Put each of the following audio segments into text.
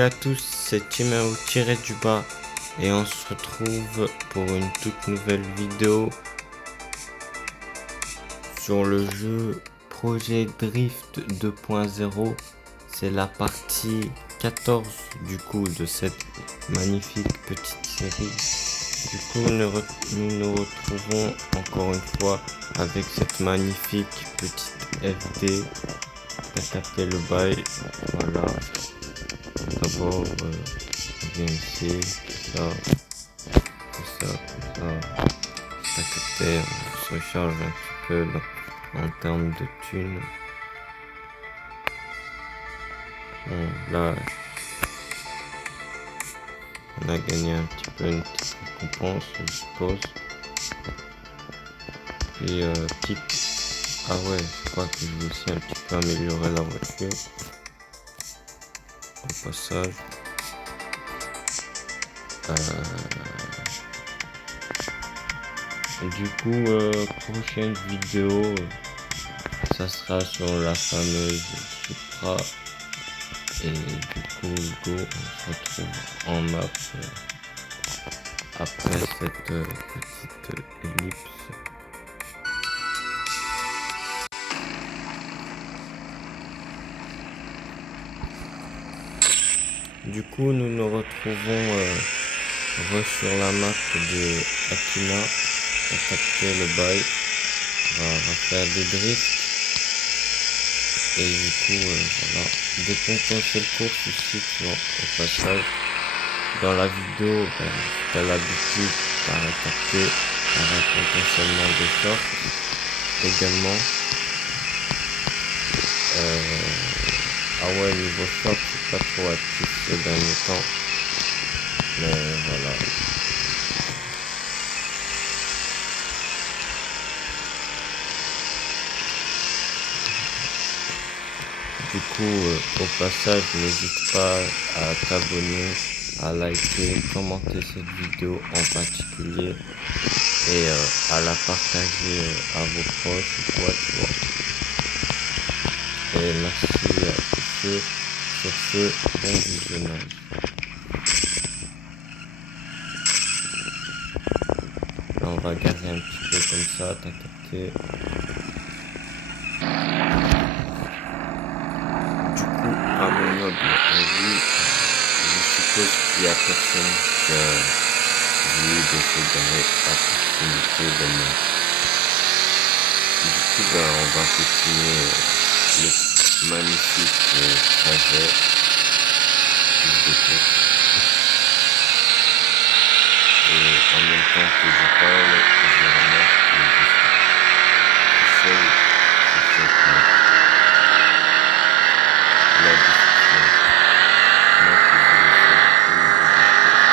Salut à tous, c'est Timao tiré du bas et on se retrouve pour une toute nouvelle vidéo sur le jeu Project Drift 2.0. C'est la partie 14 du coup de cette magnifique petite série. Du coup nous nous retrouvons encore une fois avec cette magnifique petite FD. T'as capté le bail, voilà. D'abord, on vient ici, tout ça. T'as capté, on se recharge un petit peu en termes de thunes. Bon, là, on a gagné un petit peu une petite récompense, je suppose. Puis, ah ouais, je crois que je vais aussi un petit peu améliorer la voiture. Au passage. Du coup, prochaine vidéo, ça sera sur la fameuse Supra. Et du coup, go, on se retrouve en map après cette petite ellipse. Du coup, nous nous retrouvons sur la map de Akina. On va capter le bail. On va faire des drifts. Et du coup, voilà. Des potentielles courses ici, tu vois, au passage. Dans la vidéo, t'as l'habitude, t'as capté, t'as potentiellement des shorts. Également. Ah ouais, niveau short, je suis pas trop actif ces derniers temps. Mais voilà. Du coup, au passage, n'hésite pas à t'abonner, à liker, commenter cette vidéo en particulier et à la partager à vos proches ou quoi, tu vois. Et merci à tous ceux. Sur ce, bon visionnage. Là, on va garer un petit peu comme ça, t'as capté. Du coup, à mon humble avis, je suppose qu'il n'y a personne qui a voulu de se garer à proximité de moi. Du coup, on va continuer le magnifique trajet de course. Et en même temps que je parle, je remarque que je suis tout seul sur cette map. La discussion. Moi qui voulais faire au niveau des courses.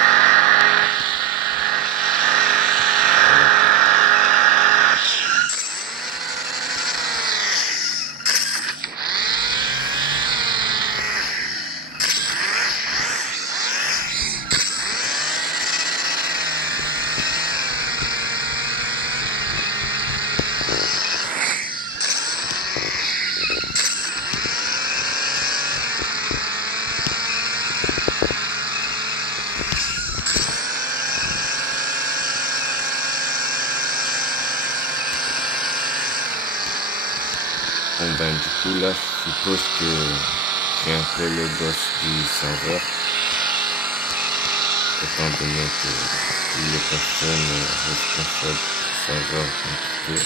Bon ben du coup là je suppose que j'ai un peu le boss du serveur, étant donné que les personnes responsables du serveur ont quitté.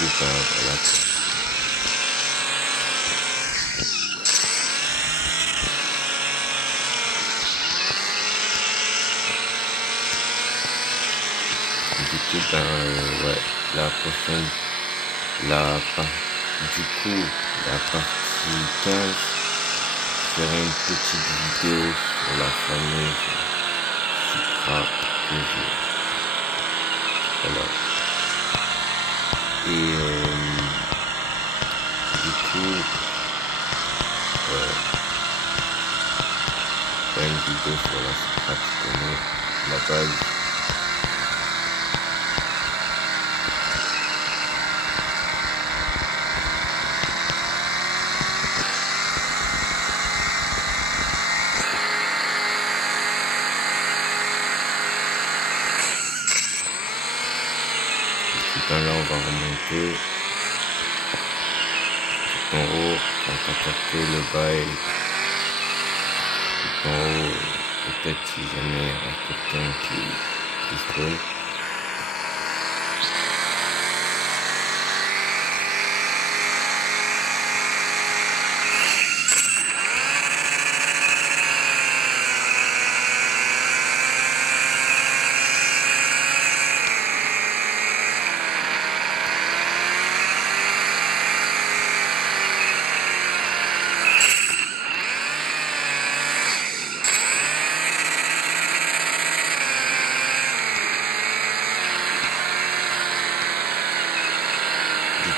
Du coup ben voilà. Du coup ben ouais, la prochaine, du coup la partie 15, je ferai une petite vidéo sur la fameuse Supra que j'ai. Voilà. Et du coup, une vidéo sur la Supra, tu connais la base. Putain, là, on va remonter tout en haut. On va capter le bail tout en haut. Peut-être si jamais il y a quelqu'un qui spawn.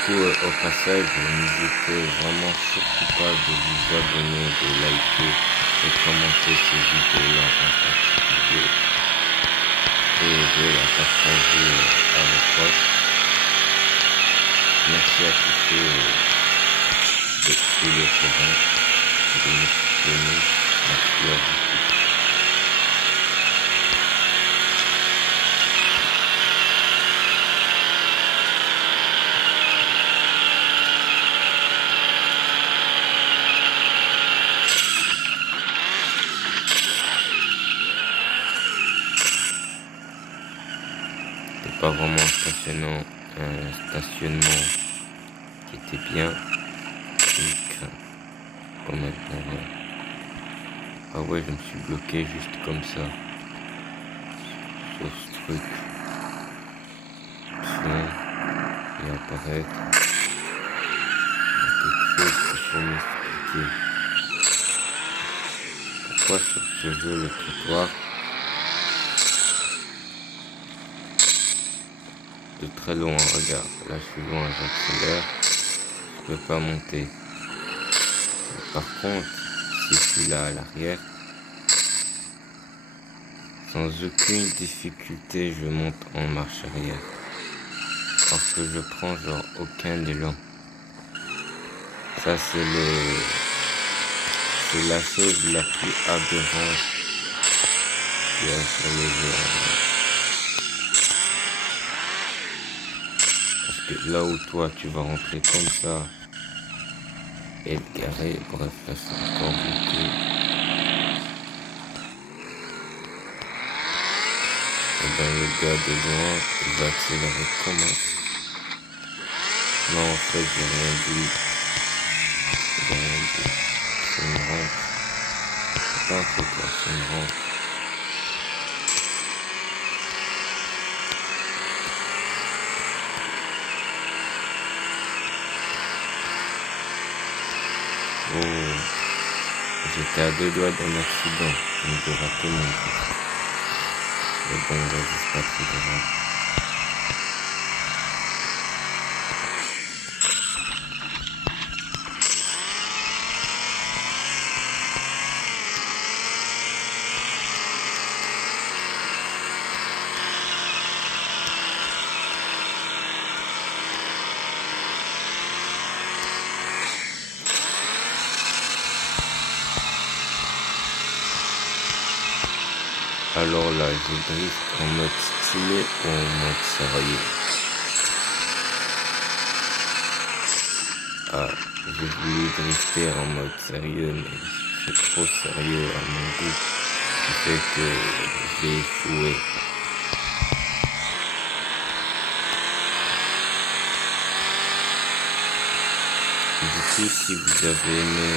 Au passage, n'hésitez vraiment surtout pas de vous abonner, de liker et commenter ces vidéos-là en particulier et de la partager à vos proches. Merci à tous ceux qui le feront, de me soutenir. Merci à vous tous. Pas vraiment un stationnement qui était bien. Comme maintenant, ouais. Ah ouais, je me suis bloqué juste comme ça sur ce truc. Option et apparaître. Il y a quelque chose qu'il faut m'expliquer. Pourquoi sur ce jeu le trottoir de très loin, regarde, là je suis loin, j'accélère, je peux pas monter. Par contre, si je suis là à l'arrière, sans aucune difficulté, je monte en marche arrière. Parce que je prends genre aucun élan. Ça c'est la chose la plus aberrante qu'il y a sur le jeu. Parce que là où toi tu vas rentrer comme ça et te garer, bref là c'est encore bloqué. Et ben le gars de loin il va accélérer comme ça. Non en fait j'ai rien dit. C'est une rampe. C'est pas un trottoir, c'est une rampe. Oh, j'étais à 2 doigts d'un accident, donc de rater mon coup. Mais bon, là, c'est pas très grave. Alors là, je drift en mode stylé ou en mode sérieux. Ah, j'ai voulu drifter en mode sérieux, mais c'est trop sérieux à mon goût. Ce qui fait que j'ai échoué. Du coup, si vous avez aimé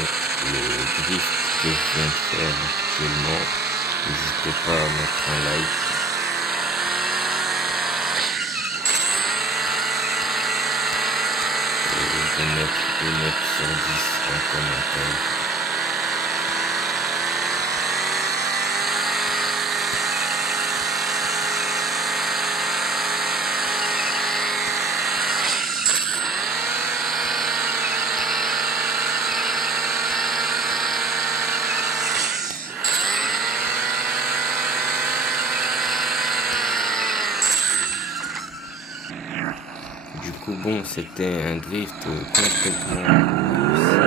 le drift que je viens de faire actuellement, n'hésitez pas à mettre un like. Et de mettre une note sur 10 en commentaire. Du coup, bon, c'était un drift complètement réussi.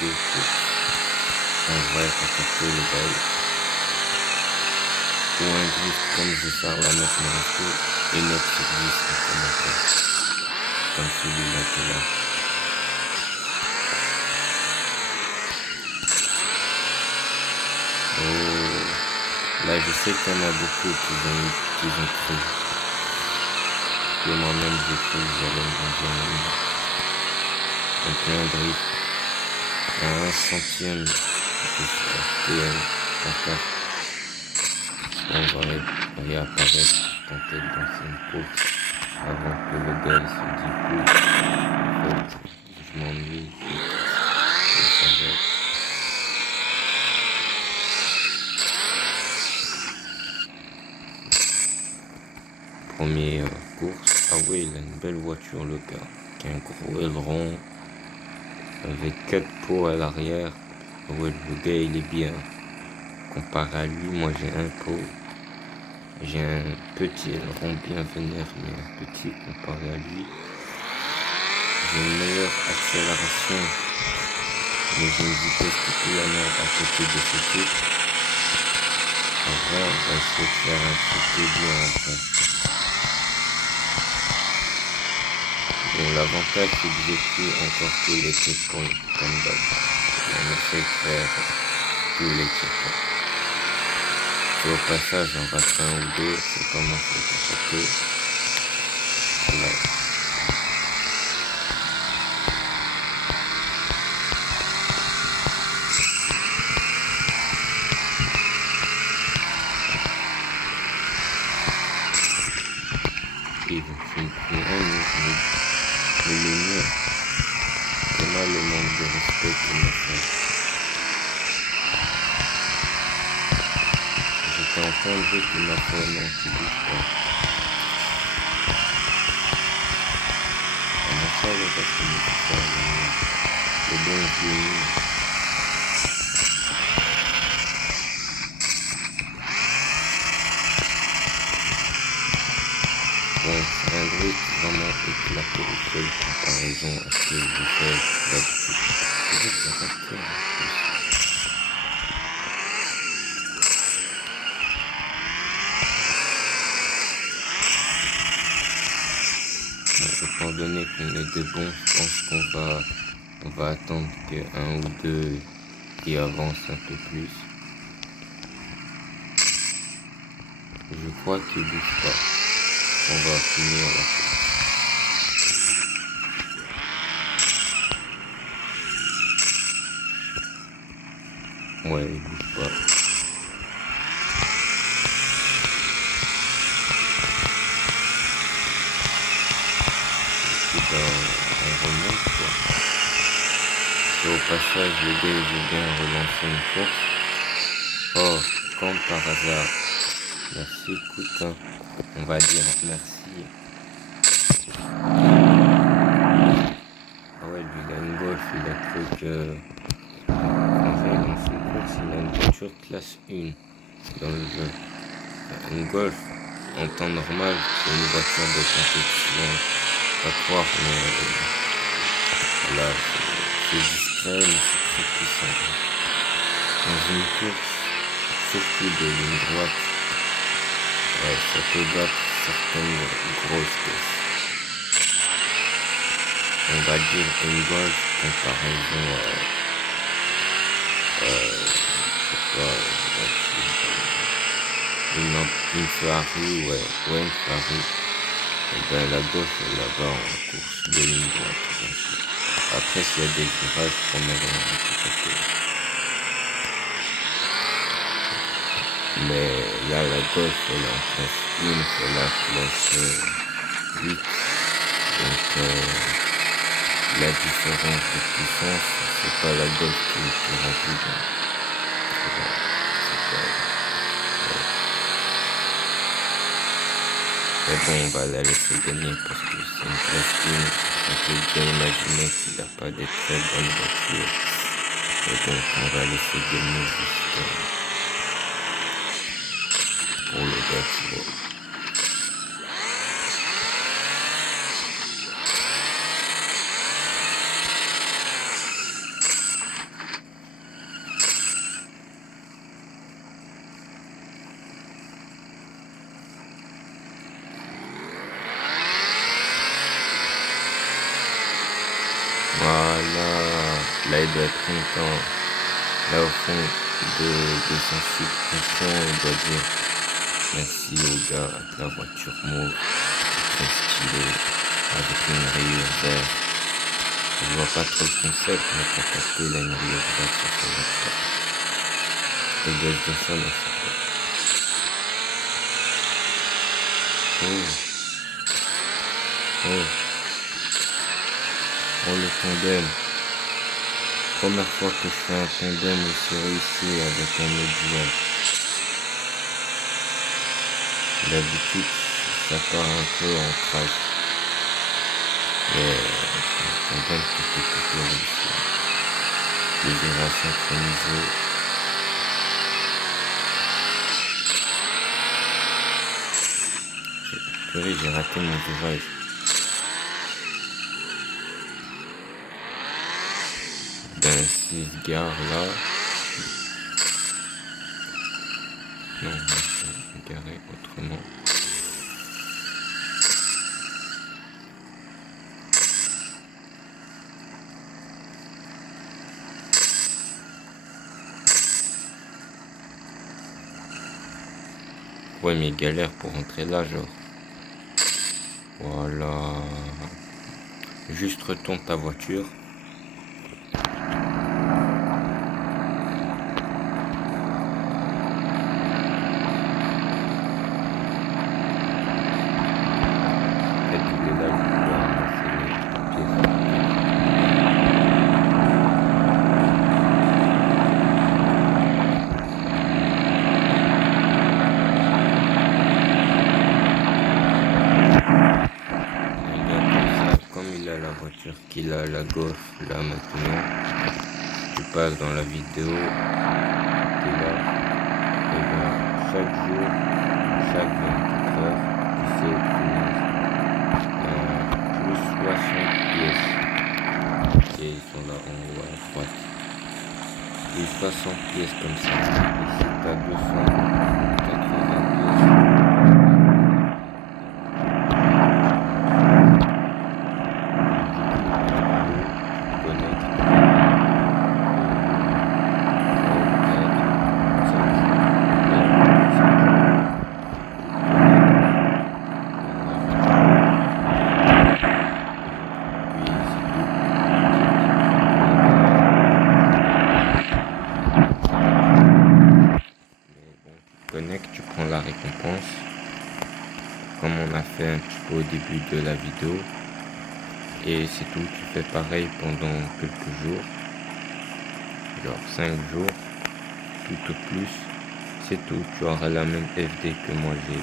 deux courses. En vrai, pour capter le bail. Ou un drift comme je vais faire là maintenant. Et 9 sur 10 en commentaire. Comme celui-là qui est là. Oh, là je sais qu'il y en a beaucoup qui ont cru. Que moi-même j'ai cru que j'allais me rendre en plein drift. À 1 centième de TM encore. On va réapparaître tenter de lancer une course avant que le gars se dise en fait je m'ennuie. Première course, ah oui, il a une belle voiture le gars, qui a un gros aileron, avec 4 pots à l'arrière. Ah ouais, le gars il est bien. Comparé à lui, moi j'ai un pot, j'ai un petit aileron bien vénère, mais un petit comparé à lui. J'ai une meilleure accélération, mais j'ai une vitesse qui peut la merde à côté de ce truc. En vrai, on va essayer de faire un truc bien après. Bon, l'avantage c'est que j'ai pris encore tous les checkpoints comme d'hab. On essaie de faire tous les checkpoints. Et au passage, j'en rate un ou deux, c'est comment c'est compliqué. Là. Et je me suis mais le mien, c'est là le manque de respect qu'il m'a fait. J'étais en train de dire qu'il m'a fait non, tu bouges pas. Comment ça, le reste de mes frères, c'est bon, je bon, c'est un drift vraiment éclaté au sol comparaison à ce que je fais d'habitude. Étant donné qu'on est des bons, je pense qu'on va attendre qu'un ou deux qui avancent un peu plus. Je crois qu'ils bougent pas. On va finir la course. Ouais, ils bougent pas. On remonte quoi. Et au passage, le gars il veut bien relancer une course. Oh, comme par hasard. Merci, écoute, hein. On va dire merci. Ah ouais, lui il a une Golf, il a cru que quand j'ai lancé une course, il a une voiture classe 1 dans le jeu. Une Golf, en temps normal, c'est une voiture de compétition. Pas croire, mais là, c'est discret, mais c'est très puissant. Dans une course, surtout de ligne droite, ça peut battre certaines grosses caisses. On va dire une Golf comparaison une Ferrari, ouais, une Ferrari. Et ben la Golf est là-bas en course de ligne droite. Après, s'il y a des virages, je promets rien de tout côté. Mais là, la Golf, elle est en classe 1, c'est la classe 8. Donc, la différence de puissance, c'est pas la Golf qui est plus rapide. Mais bon, on va la laisser gagner parce que c'est une classe 1. On peut bien imaginer qu'il n'a pas des très bonnes voitures. Et donc, on va laisser gagner juste pour le gars, tu vois. Voilà. Là, il doit être content. Là, au fond de son subconscient, il doit dire merci au gars avec la voiture mauve, très stylée, avec une rayure verte. Je vois pas trop le concept, mais pour capter, il a une rayure verte sur sa voiture. Il doit se dire ça dans sa tête. Oh, oh le tandem. Première fois que je fais un tandem aussi réussi avec un autre joueur. D'habitude, ça part un peu en crash. Mais un tandem qui était plutôt réussi. Les virages synchronisés. Purée, j'ai raté mon virage. Ben, s'il se gare là. Non, je vais me garer autrement. Ouais, mais galère pour rentrer là, genre. Voilà. Juste retourne ta voiture. Et tu es là, je dois ramasser les pièces. Comme il a la voiture qu'il a, la Golf, là maintenant, tu passes dans la vidéo, t'es là, et bien chaque jour, chaque 24 heures, tu sais plus 60 pièces, et ils sont là en haut à droite, et 60 pièces comme ça, et si t'as 280 pièces, tu prends la récompense comme on a fait un petit peu au début de la vidéo et c'est tout. Tu fais pareil pendant quelques jours, genre 5 jours tout au plus, c'est tout. Tu auras la même FD que moi j'ai,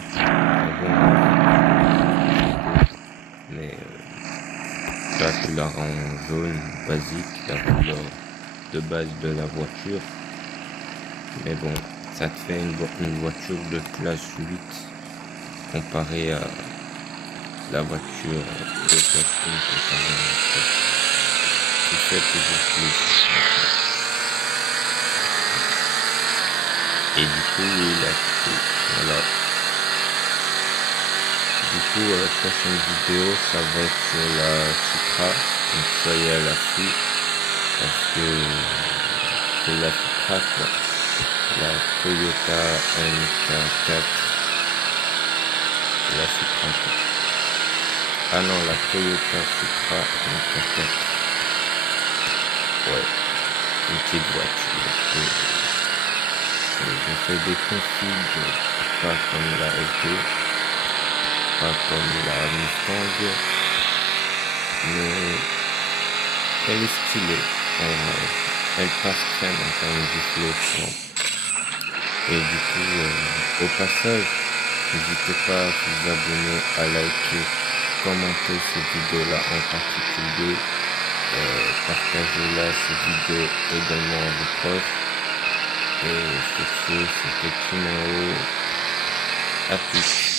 mais là tu l'auras en jaune basique, la couleur de base de la voiture, mais bon, ça te fait une voiture de classe 8 comparé à la voiture de classe 1 comparé à la stock. Tu fais toujours plus. Et du coup, il a quitté. Voilà. Du coup, la prochaine vidéo, ça va être sur la Supra. Donc soyez à l'affût. Parce que c'est la Supra quoi. La Toyota MK4. La Supra quoi. Ah non, la Toyota Supra MK4. Ouais, une petite voiture. Je fais des configs, pas comme la LT, pas comme la Mustang, mais elle est stylée. Elle passe crème en termes de flottement. Et du coup, au passage, n'hésitez pas à vous abonner, à liker, commenter cette vidéo-là en particulier, partagez-la cette vidéo également à vos proches. Et sur ce, c'était Kimao. À tous.